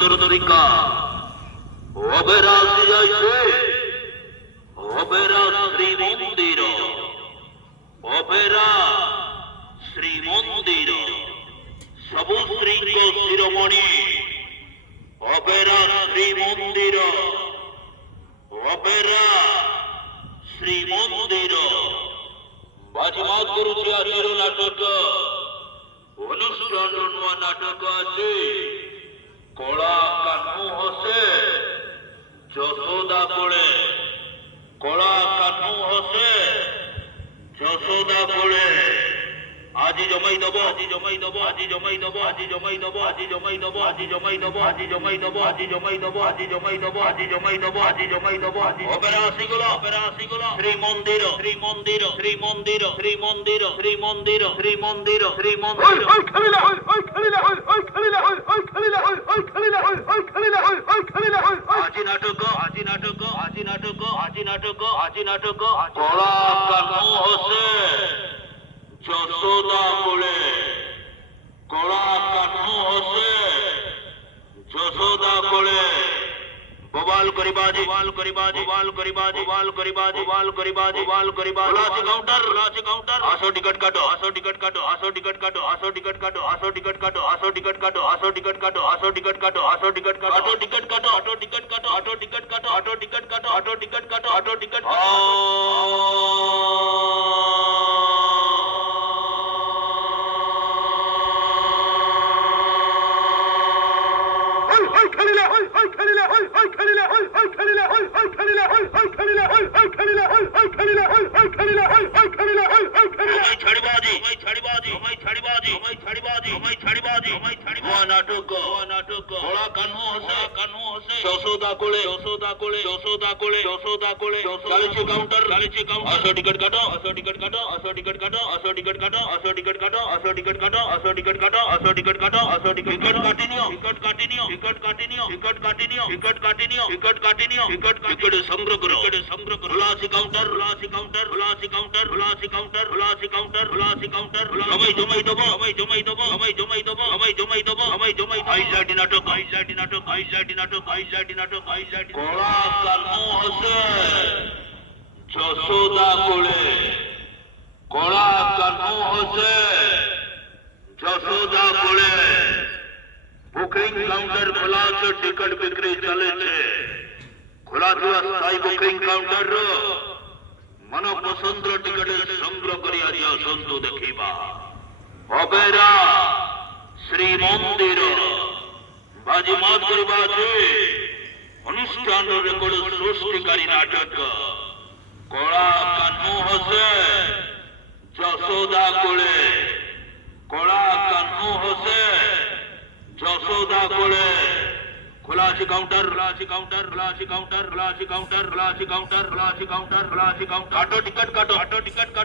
সুন্দর তরিকা অবেরা যাইছে অবেরা শ্রীমন্দির অবেরা শ্রীমন্দির সবু শ্রীঙ্গ শিরোমণি অবেরা শ্রীমন্দির অবেরা শ্রীমন্দির বাজিমাত করুছি আজির নাটক অনুষ্ঠান নূয়া নাটক আছে কলা কানু হসে যশোদা কোলে কলা কানু হসে যশোদা কোলে আজি জমাই দেব আজি জমাই দেব আজি জমাই দেব আজি জমাই দেব আজি জমাই দেব আজি জমাই দেব আজি জমাই দেব আজি জমাই দেব আজি জমাই দেব আজি জমাই দেব আজি জমাই দেব অপেরা আসিগুলো শ্রীমন্দির শ্রীমন্দির শ্রীমন্দির শ্রীমন্দির শ্রীমন্দির শ্রীমন্দির শ্রীমন্দির ওই খালিলা ওই খালিলা ওই খালিলা ওই খালিলা ওই খালিলা ওই খালিলা ওই খালিলা আজি নাটক আজি নাটক আজি নাটক আজি নাটক আজি নাটক কলা কানু হসে যশোদা কোলে কলা কানু হসে যশোদা কোলে ববাল করিবাজি ববাল করিবাজি ববাল করিবাজি ববাল করিবাজি ববাল করিবাজি ববাল করিবাজি লাচি কাউন্টার আসো টিকট কাটো আসো টিকট কাটো আসো টিকট কাটো আসো টিকট কাটো আসো টিকট কাটো আসো টিকট কাটো আসো টিকট কাটো আসো টিকট কাটো আসো টিকট কাটো অটো টিকট কাটো অটো টিকট কাটো অটো টিকট কাটো অটো টিকট কাটো অটো টিকট কাটো অটো টিকট কাটো যশোদা কোলে যশোদা কোলে যশোদা কোলে যশোদা কোলে চালিছে কাউন্টার আসো টিকট কাটো আসো টিকট কাটো আসো টিকট কাটো আসো টিকট কাটো আসো টিকট কাটো আসো টিকট কাটো আসো টিকট কাটো আসো টিকট কাটো আসো টিকট কাটিনিও টিকট কাটিনিও টিকট কাটিনিও টিকট কাটিনিও টিকট কাটিনিও টিকট কাটিনিও টিকট টিকট সংগ্রহ করো লাচি কাউন্টার লাচি কাউন্টার লাচি কাউন্টার লাচি কাউন্টার লাচি কাউন্টার লাচি কাউন্টার সময় জমাই দেবো সময় জমাই দেবো সময় জমাই দেবো সময় জমাই দেবো সময় জমাই আইজাটি নাটক আইজাটি নাটক আইজাটি নাটক আইজাটি নাটক আইজাটি কলা কানু হসে যশোদা কোলে কলা কানু হসে যশোদা কোলে বুকিং কাউন্টার খোলা আছে টিকট বিক্রি চলেছে খোলা থিবা স্থায়ী বুকিং কাউন্টার মন পছন্দ টিকট সংগ্রহ করি আজ আসন্তু দেখিবা অপেরা শ্রীমন্দির বাজিমাত করিবা আছে অনুষ্ঠান রেকর্ড সৃষ্টিকারী নাটক কলা কানু হসে যশোদা কোলে কলা কানু হসে যশোদা কোলে খোলাছি কাউন্টার খোলাছি কাউন্টার খোলাছি কাউন্টার খোলাছি কাউন্টার খোলাছি কাউন্টার খোলাছি কাউন্টার খোলাছি কাউন্টার অটো টিকট কাটো অটো টিকট কাটো